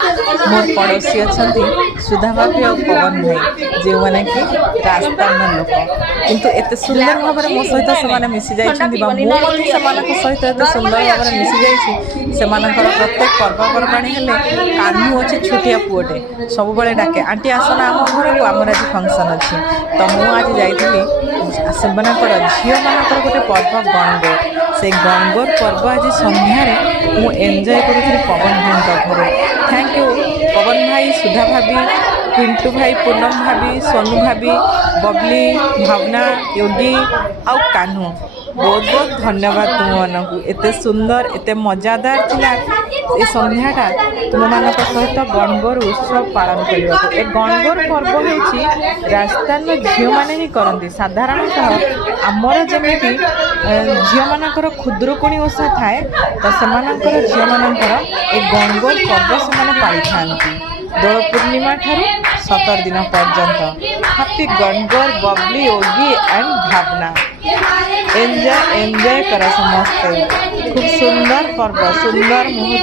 मोर पड़ोसी अच्छा सुधा भाभी और पवन भाई जो मैंने कि राजस्थान लोक किंतु एत सुंदर भाव में मो सहित से मिसी जाइछन्ति बा मो मते सेमानक सहित एत सुंदर भाव में मिसी जाइछि सेमानकर प्रत्येक पर्वपर्वाणी हेले कान्हू अच्छे छोटिया पुओटे सब बेले डाके आंटी आसन आम घर को आमर आज फंक्शन अच्छी तो मुझे आज जाइली से झील मानकर गोटे पर्व गणगौर से गणगौर पर्व आज सन्धार मु एंजॉय करूँ पवन भाई घर थैंक यू पवन भाई सुधा भाभी पिंटू भाई पूनम भाभी सोनू भाभी बबली भावना योगी आउ कान्हू बहुत बहुत धन्यवाद तुम मानक एत सुंदर एत मजादार थिला ए संध्याटा तुम मान सहित गणगौर उत्सव पालन करने ए गणगौर पर्व होची राजस्थान झील मैंने ही करती साधारणतः आमर जमी झील मानकर खुदुरुकुणी ओषा थाए तो सेमानकर झील मानकर ए गणगौर पर्व से पाई था दोल पूर्णिमा ठारू 17 दिन पर्यंत happy Gangaur Babli Yogi and Bhavna enjoy enjoy करा समस्ते खूब सुंदर पर्व सुंदर मुहूर्त।